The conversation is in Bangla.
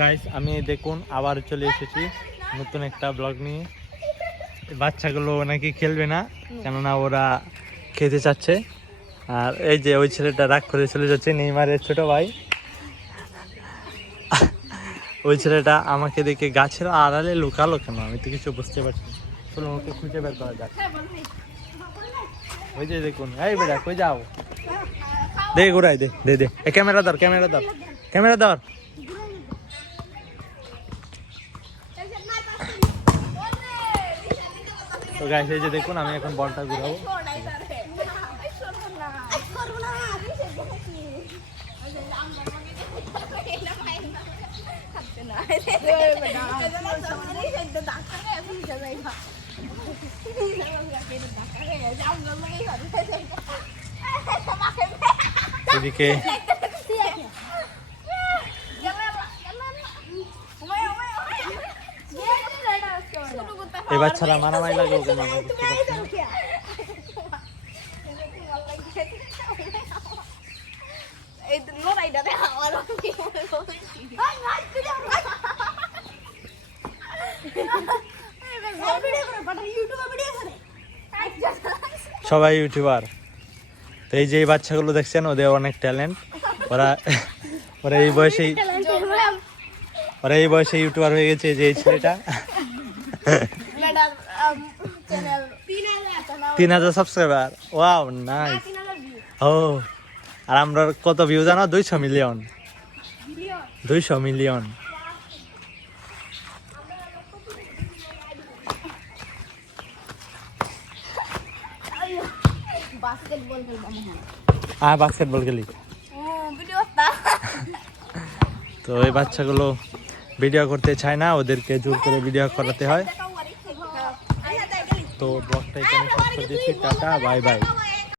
গাইস আমি দেখুন, আবার চলে এসেছি নতুন একটা ব্লগ নিয়ে। বাচ্চাগুলো নাকি খেলবে না, কেননা ওরা খেতে চাচ্ছে। আর এই যে ওই ছেলেটা রাগ করে চলে যাচ্ছে, নেইমারের ছোট ভাই। ওই ছেলেটা আমাকে দেখে গাছের আড়ালে লুকালো কেন? আমি তো কিছু বুঝতে পারছি না। চলুন ওকে খুঁজে বের করা যাক। ওই যে দেখুন, এই বেটা, কই যাও? দে, ঘুরাই, দে দে দে। ক্যামেরা ধর ক্যামেরা ধর ক্যামেরা ধর। তো গাইস এই যে দেখুন আমি এখন বলটা ঘুরাবো। এদিকে এই বাচ্চারা মারামারি লাগল কেন? আমি বুঝতে পারছি না। সবাই ইউটিউবার তো এই যে বাচ্চাগুলো দেখছেন ওদের অনেক ট্যালেন্ট ওরা ওরা এই বয়সেই ওরা এই বয়সে ইউটিউবার হয়ে গেছে যে এই ছেলেটা। তিন হাজার সাবস্ক্রাইবার ওয়াও নাইস ও আর আমরা কত ভিউ জানো? দুইশো মিলিয়ন দুইশো মিলিয়ন আর বাস্কেটবল খেলি। তো এই বাচ্চাগুলো ভিডিও করতে চায় না ওদেরকে জোর করে ভিডিও করাতে হয়। তো ব্লগটা এখানে শেষ করে দিচ্ছি টাটা বাই বাই।